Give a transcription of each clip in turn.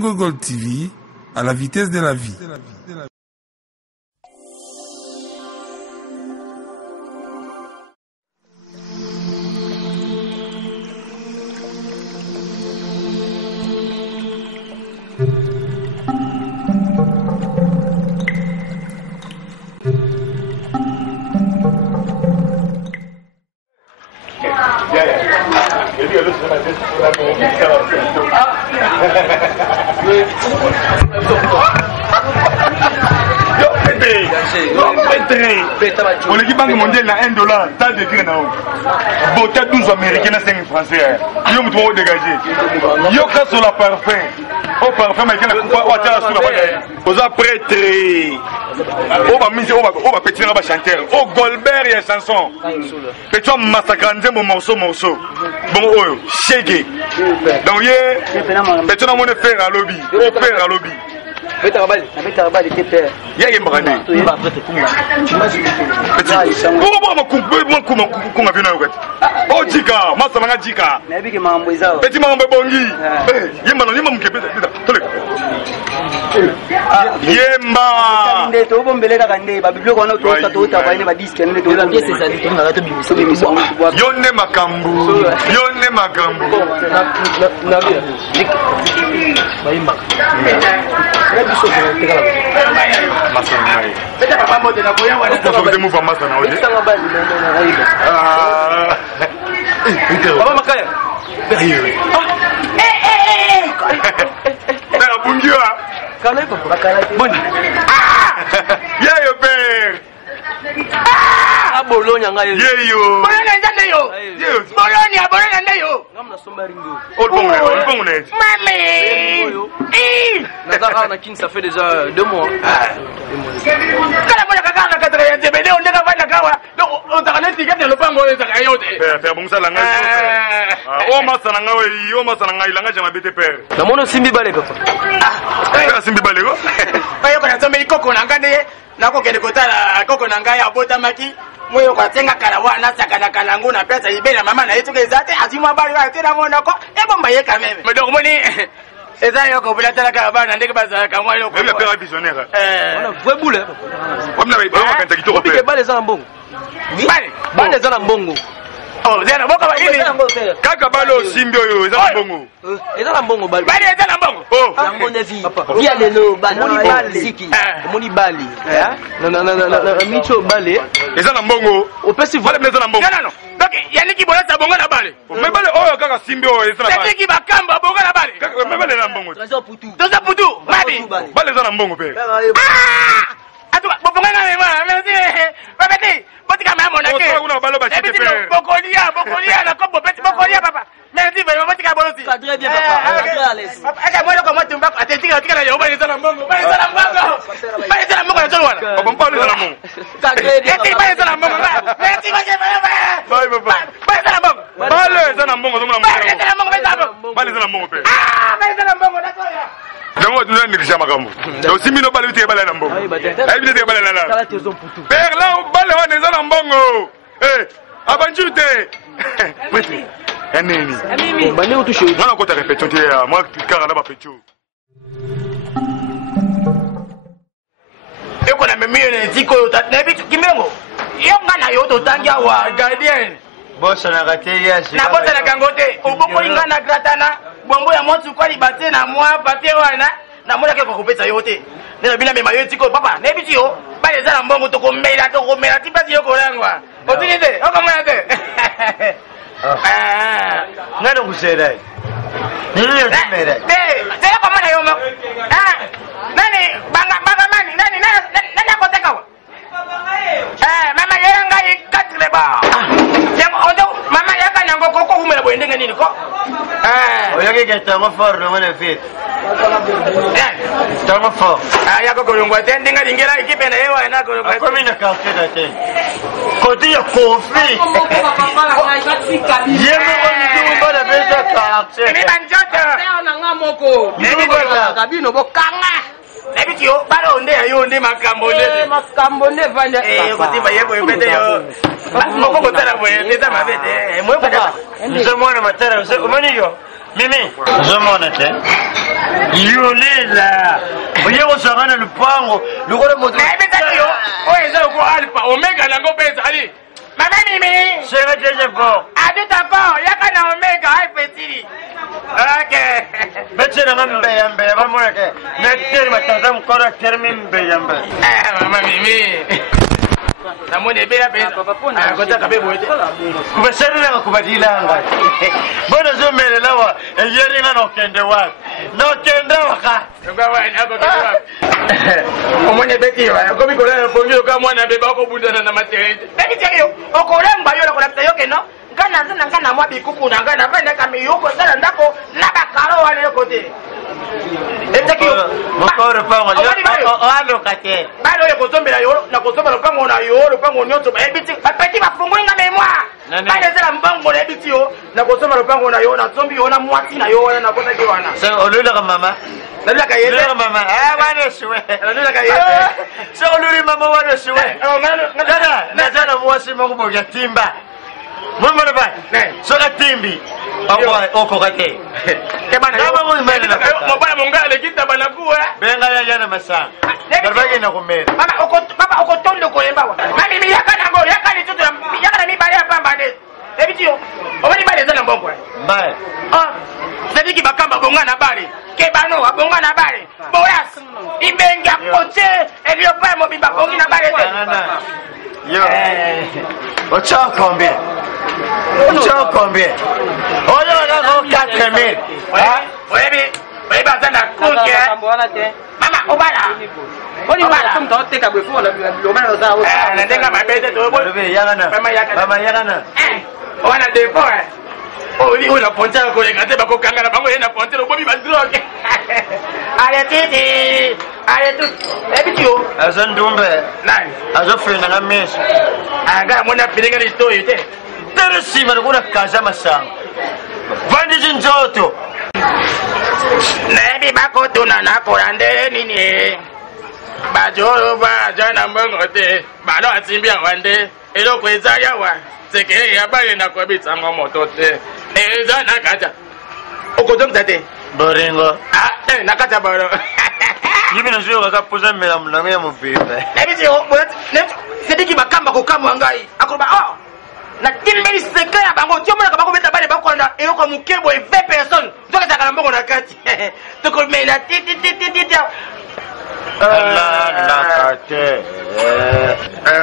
Congo Gold TV à la vitesse de la vie. On l'équipe banque mondiale à $1, tant de degrés là-haut. Beauté 12 américains à 5 français. Yo me trouve dégagé. Yo casse sur la parfum. Au parfum américain la coupe au tiers sur la bagaille. Aux prêtres. On va miser, on va pétiner là-bas chanter. Au Goldberg et chanson. Petit massacrer mon morceau. Bon oh, shake. Donc yé, petit on a mon faire à lobby. Faire à lobby. Balle était père. Il y a un brandé. Oh, Jika, Masana Jika. Petit Mambo Bongi. Yemba, Yonne Makambu. Papa Makaya. Bologna ngayo. Yeyo. Bologna ndande yo. Bologna ndande yo. Ngamna somba ringo. Olbongo. Mami. Na Kin ça fait déjà 2 mois. Kala bona kaka na katra ya Zebede on ndeka fanya kawa. Donc on t'a connaît ticket le pango on t'a yote. Faire bon ça la ngai. O masana ngayo langa jama bete père. Na mono simbi bale papa. Simbi bale go. Bayo kana somba ikoko na ngande nako kende kotala koko na ngai abota maki. Moyo kwa tenga karawana sakana kalangu na pesa ibela mama na yetu kezate azimwa bali wa tena mona ko ebomba yeka meme medoko moni eza yoko bulatala karabana ndeke baza kamwa yoko le père visionnaire on a vrai boule on na ba kanta kitoko père bale za mbongo bale za mbongo oh zena boka ba ini kaka balo simbi oyo eza mbongo eza mbongo bale eza mbongo oh yango nezi bia lelo bale siki moni bale na micho bale eza mbongo opesi vale eza mbongo non donc yaniki bolata bongo na bale me bale oyo kaka simbi oyo eza bale yaniki bakamba bongo na bale me bale na mbongo toza putu mabi bale eza mbongo pe atu bofonga na mema merci babeti botika mama na ke kuna balo ba chite pe bokolia na ko bopeti bokolia papa merci vraiment botika bolosi très bien papa très à l'aise aka moyo ko matumba atetika tika na yoba eza mbongo bale eza mbongo na tolwana papa mpalo eza mbongo très bien bale eza mbongo merci bale eza mbongo bale eza mbongo zomona mbongo bale eza mbongo pe bale eza mbongo d'accord. Donc tu n'as négligé ma gamme. Donc si mino balu te bala na mbongo. Ai bine te bala na la. Père là bala on est na mbongo. Abanjute. Merci. Nini. Bani utushe. Ngana ko ta répéter te moi car na ba pecho. Eko na memio ne tiko ta na bi kimengo. Yo ngana yo to tangia wa gardien. Bossa na kateya. Na bossa na kangote. Oboko ingana gratana. Bombo ya motu kwa libate na mwa papier wana na mola ke kokopesa yote nena bina mema yo tiko papa ne biti yo bale za mbongo to komela tipasi yo kolangwa otinite okamwa te ngalo kusera nini yo timera tena kama na yo nani banga mani nani akoteka wa mama yanga ikatile ba ondo mama yaka nyango koko humela boendenge nini ko oyake ketamo for no mane fit tamo for yako kolongwa tendinga lingela ikipe na yewa na kolongwa komi na kafeta te koti ya kofi yeme oni tumba na beza kaakse ni banjota na ngamoko ni bola kabino bokanga ebiti yo baro onde yo onde makambo ne vanda koti ba yebo yebete yo moko kotara boye neza mabete mwe papa nzomona matara umani yo mimi nzomona te Yolela. Oye osangana lupango. Lokole moto. Ebetaki yo. Oye zo ko alpha omega nango pesa ali. Mama mimi. Sera jeje po. Adu tako yaka na omega alpha tiri. Okay. Betchera ngambe yambe bamureke. Netter matata mkora termi mbe yambe. Mama mimi. Namone bea pesa. Kota kabe boete. Kubasharira ngakubadilanga. Bona zomele lawa eyeringa nokende wapi. Nokende waka. Ngawa nako kwa. Omone beti wa. Komi kola pongyo kama mwana beba ko bundana na matende. Baby tell okolemba yo la kola yoke no. Ngana nzana ngana mwa bikuku na ngana vende kama yoko sala ndako na bakaro wale yokote. Etekio. Mokoro pango yo. Alo kate. Bado le kosombela yo na kosombela pango na yo pango nyoto ba ebiti papeti bafungu nga memoire. Bale zela mbango na ebiti yo na kosombela pango na yo na zombi yo na mwati na yo na kota ki wana. Se olula ka mama. Olula ka yele. Olula mama. Wane suwe. Olula ka yele. Se oluli mama wane suwe. Ngana nazana mwasi makubo ya timba. Mama na ba. Soka timbi. Oko kate. Kebana yo mobala mongale kitaba na kuwa. Benga ya jana masanga. Barbagi na kumera. Mama okotondo ko lemba wa. Mami mi yaka na go yaka ni tutu yaka na mi bale pamba ne. Ebitio. Obani bale zana mbongo. Mbaya. Sadiki bakamba bonga na bale. Kebano abonga na bale. Boyas. Ibenga koche elio pa mo bimba bongi na bale. Yo. Ocha kombe. Ocha kombe. Oyo na ko 4000. Oye bazana kuke. Mama obala. Oni bala tumto teka befo la lomana za wo. Na ndenga mabete to bo. Yagana. Mama yagana. Wana depo. Oli una poncha ko ngate bako kangana bango yena poncha bobi bandroke. Ale titi. Ale tu. Ebitio. Azandumbe. Nani? Azofenda na meso. Aga mona pilinga ni story te. Tere sima kuna kaza masanga. Vandiji njoto. Nebi bako tuna na korande nini. Bajoro ba jana mbongo te. Balo atimbia wande. Elo kweza ya wa. Seke ya bale na kwa bitanga moto te. Eza nakata. Okotom tate. Boringo. Nakata baro. Yibi na zuyo kakapuza mela mlango ya mbibe. Nebi zio, sediki bakamba kukamu angai. Akoba na timbeli seke ya bango tiomona kabako beta bale bakonda eloko mukebo e 20 personnes ndoka takala mbongo na kati toko mela titi Allah nakate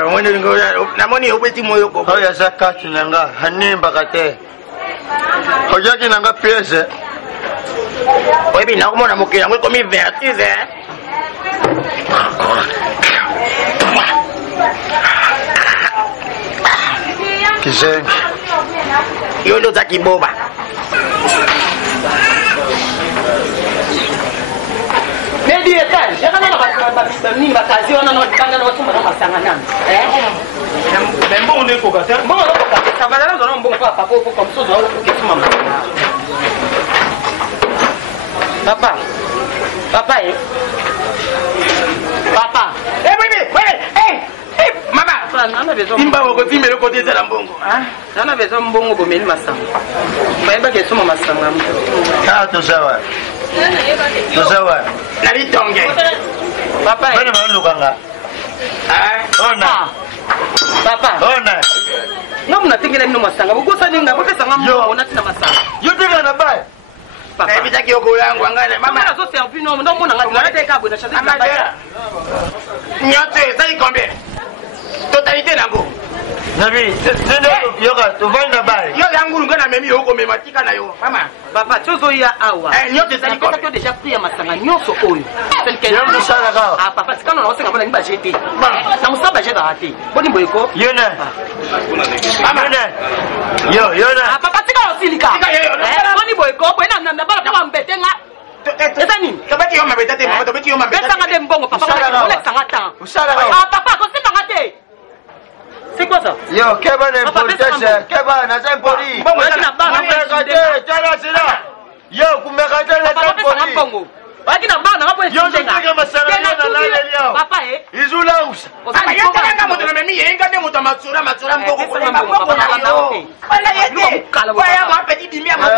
wone ngo na moni obeti moyo ko hoya zakati nanga hanimba kate hojaki nanga piese oyebi na kumona mukela ngo komi vertige Kizengi. Yo ndo za kiboba. Maybe you can. Yaka na nini bakazi wana na kanga na watu masanga nani. Mbongo ndiko kata. Mbongo ndiko kata. Sabala ndo na mbongo kwa papo kwa msozo au ukisema mama. Papa. Papa Papa. Mama. Timba wako timbe loko teza la mbongo. Nana bezo mbongo bomeli masanga. Baeba kesoma masanga mtu. Tozawa. Tozawa. Na litonge. Papa. Bana malukanga. Ona. Papa. Ona. Ngamuna tingela mino masanga. Bukosa ninga bopesa ngambo ona tina masanga. Yote kana bai. Papa. Na bitaki yoko yangu angana. Mama na so servi no ndo mona ngati na teka bwana chazi. Amada. Nyote sai kombe. Totalité nango. Nabi, yoga tuvanda bale. Yo yangu ngana memi yoko mematika na yo. Mama, papa chozo ya awa. Nyote sali ko. Nyote déjà pris masanga nyoso oyo. Yo sala ka. Papa sikano na osenga bona ngba jete. Na musaba je barate. Boni boyeko. Yona. Mama. Yona. Papa sikano silika. Boni boyeko, bwana na bala kwa mbetenga. Eza nini? Tabaki yo mabetete, mama tabaki yo mabetete. Besanga de mbongo papa. Ole sangata. Papa ko sangate. C'est quoi ça? Yo, keba na importation, keba na impori. Bongo na bana kumekate, tala sila. Yo, kumekate na impori. Bongo. Wakina bana hapo yo ndio masala na lale leo. Papa izula usa. Papa yote kanga moto na mimi yenga ndio moto matsura mbongo kuna mbongo na leo. Wala yete. Kwa ya mwa petit dimia mwa.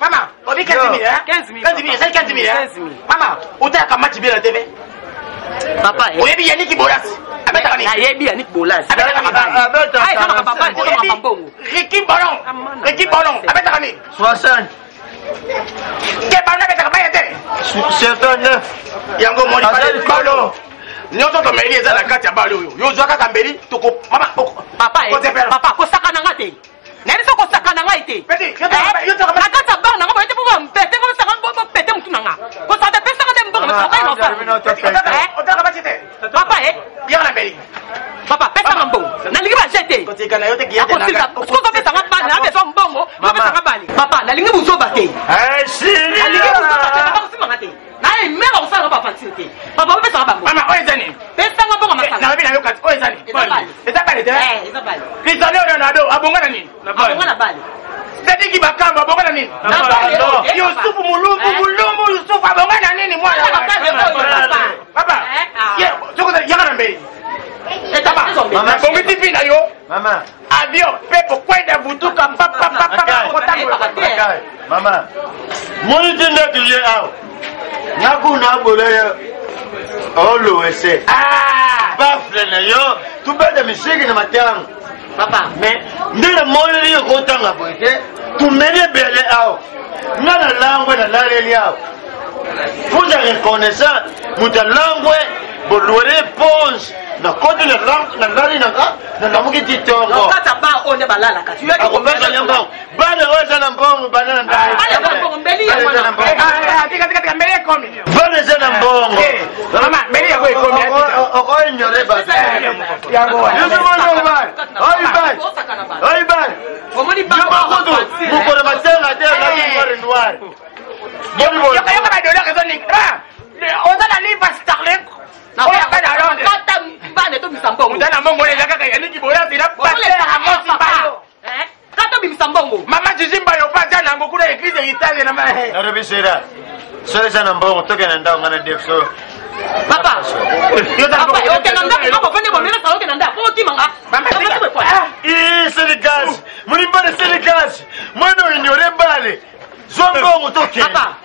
Mama, obiki 15 000, hein? 15 000. 15 000, c'est 15 000, hein? Maman, où t'as qu'à match bien la TV? Papa, où est bien Yannick Bolas? Nayebi Yannick Bolas. Ricky Ballon. Ricky Ballon. Avec ta famille. 60. Quel ballon avec ta famille? 59. Yango Moni Ballon. Nous sommes mêlés à la carte à Balle. Yo Zoaka Kambeli, Toko. Maman, papa, papa, Kosaka Nangate. N'est-ce pas Kosaka Nangate? Petit, yo te ramène. La carte à Balle, n'a pas été pour me péter, pour ça, pour péter mon Tunanga. Kosaka de Pessa de Mbongo, papa, bien la belle. Papa, pesa Mbongo. Na lingi ba jeter. Ko tika na yote giate na. Ko pesa ngaba na be so Mbongo, ko pesa ngaba ni. Papa, na lingi buzo bate. Eh, si. Na lingi buzo bate, na ko simanga te. Na e mera usanga ba fantilité. Papa, pesa ngaba. Mama, oezani. Pesa ngaba ngaba masanga. Na bi na yoka, oezani. Eza bale te. Eza bale. Cristiano Ronaldo abonga na nini? Abonga na bale. Zebede bakamba abonga na nini? Na bale. Yusufu mulumbu Yusufu abonga na nini mwana? Papa. Soko ya kana mbele. Mama, bongi TV na yo. Mama. Avion, pepo kwenda butuka papa. Mama. Moni tinda tuye ao. Naku na bole olo ese. Bafle na yo. Tu bada misiki na matang. Papa, mais ndile moni yo kotanga boite. Tu mene bele ao. Ngana langwe na laleli ao. Vous avez reconnaissant, muta langwe bolore pons. Na kodi na lang na lali na ka na lamuki titongo. Kata ba one balala ka. Tuya ko pesa nyambo. Bale weza na Mbongo banana ndani. Bale Mbongo mbeli ya mwana. Tika mbeli komi. Bale zena Mbongo. Mama mbeli ya ko komi. Oko nyore ba. Ya go. Yusu mwana ba. Oi ba. Omoni ba. Muko na matanga de la noire noire. Yo kayo ka ba dola ka zoni. Oza na live Starlink. Na oya ka na ronde. Bane to Mbongo. Ndana Mbongo le kaka Yannick Bolas ila pate hamosi bayo. Kato Mbongo. Mama jizimba yo pata na ngokura eglise Italia na mae. Na robisera. Sore sana Mbongo toke na ndao ngana defso. Papa. Yo ta papa, yo ke nanda ko fane bo mena sa yo ke nanda. Ko ti manga. Mama ti ko. C'est le gaz. Moni bale c'est le gaz. Mono ignore bale. Mbongo toke. Papa.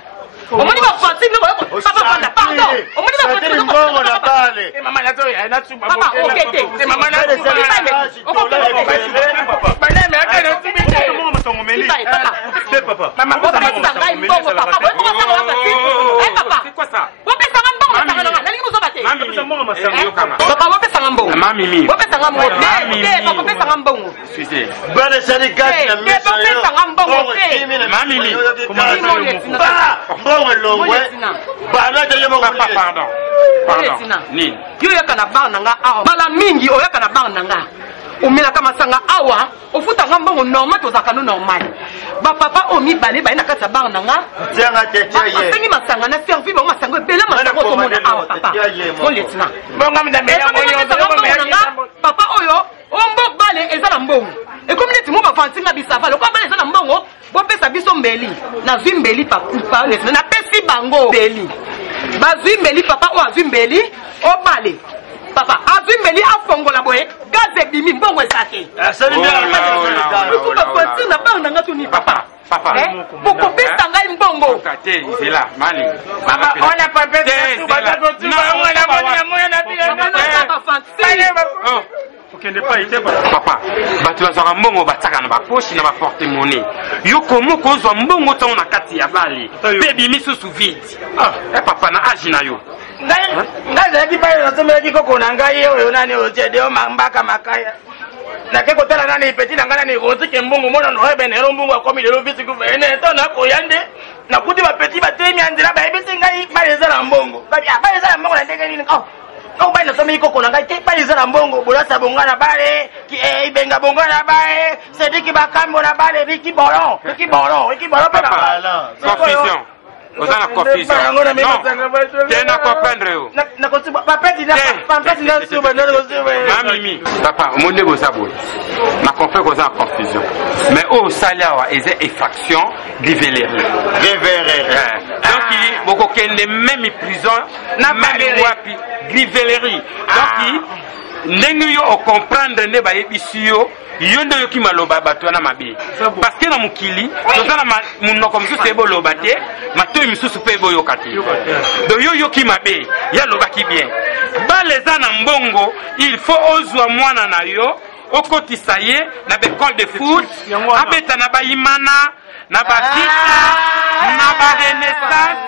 Omoni ba fati no ko. Papa panda. Pardon. Omoni ba fati no Mbongo na bale. Mama na to ya na tuma. Papa, okete. C'est mama na tuma. Baneme akana tibite. Mtongo meli. Papa. Mama ko pesa ngai Mbongo papa. Ko ko sa wapati. Papa. C'est quoi ça? Ko pesa Mbongo na na. Nali ko bate. Mami Mbongo masango yo kama. Papa ko pesa Mbongo. Mami mi. Ko pesa Mbongo. Papa pesa Mbongo. Suite. Bale c'est gaz na mesa yo. Mami mi. Comment ça Mbongo longwe. Bana te yo mo pardon. Pardon. Ni. Yo yakana ba nanga awa. Bala mingi o yakana ba nanga. Omela kama sanga awa, ofuta Mbongo normal to zakano normal. Ba papa omi bale ba na kata ba nanga. Tianga tete ye. Asengi masanga na servi ba masanga bela masanga to mona awa papa. Ko letina. Mbongo mi da mela mo yo. Papa oyo, ombo bale ezala Mbongo. E comme leti mo ba fantinga bisava, lo ko bale ezala Mbongo. Bo pesa biso mbeli. Na zwi mbeli papa letina na pesi bango mbeli. Ba zwi mbeli papa o azwi mbeli, o bale. Papa, avimbeli afongola boye, gaze bimi Mbongo esake. Asali bien. Kuba kwati na ba nanga tuni papa. Papa. Poko pesa ngai Mbongo. Kate izela mani. Mama ona pa pesa tu ba ko tu ba ona moya na bila. Papa fancy. Okende pa ite papa. Batu bazaka Mbongo bataka na ba poche na ba porte-monnaie. Yo komo ko zo Mbongo to na kati ya bali. Baby misusu vide. Papa na agi na yo. Ngaza ki pale nasema ki koko na ngai yo nani ojede o mambaka makaya. Na ke kotala nani petit na ngana ni rozi ke Mbongo mona no hebe ne Mbongo akomi le visi gouverneur to na ko yande na kuti ba petit ba temi andira ba ebisi ngai pale za Mbongo. Ba pale za Mbongo na ndenge nini ko. Ko ba nasema ki koko na ngai te pale za Mbongo bolasa bongana bale ki ibenga bongana bale Sediki bakambo na bale Ricky Ballon pala. Confusion. Vous avez la confusion. Non, tu n'as comprendre. Mamimi, papa, mon négo sabou. Ma confère vous a confusion. Mais au salaire, ils ont effraction, grivellerie. Donc, beaucoup qui est même prison, même grivellerie. Donc, n'engueullo au comprendre ne ba ebisio yondo yoki maloba bato na mabe parce que na mukili tozana munoko mususu ebo lobate matoyi mususu pe ebo yokati donc yo yoki mabe ya lobaki bien Balle za na mbongo il faut ozwa mwana na yo okotisa ye na école de foot abeta na bayimana na bakita na ba Renaissance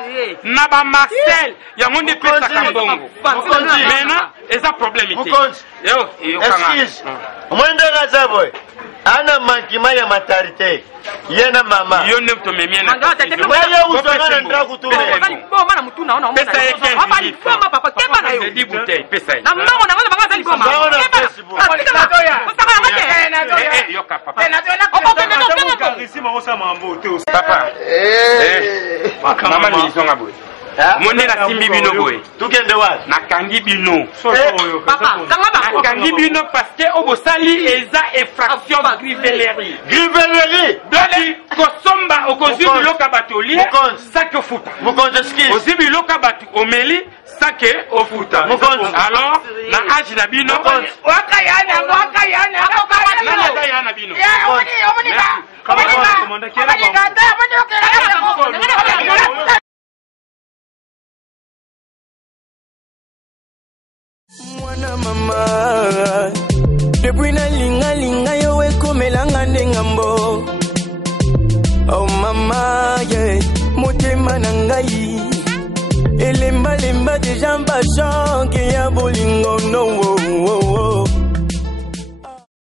na ba Marcel ya monde pesa kambongo maintenant eza problème ite yo excuse mwende gazabo ana mankima ya matarite yena mama yo ne to memie na wewe usangana ndra kutume boma mutu naona pesa yake hapa ni boma papa keba na yo di bouteille pesa na mbongo na ngala banga zali boma yo papa papa mama ni zonga boy monde na simbi bino boy tukende wapi nakangi bino papa kanga nakangi bino parce que obosali eza infraction grivellerie donc kosomba okozwi biloka batoli sake ofuta ozi biloka batu omeli sake ofuta alors na age na bino wakayana bino Mwana mama depuis na linga yo ekomelanga ndengambo oh mama yeah motema na ngai elemba deja mbashanke ya bolingo no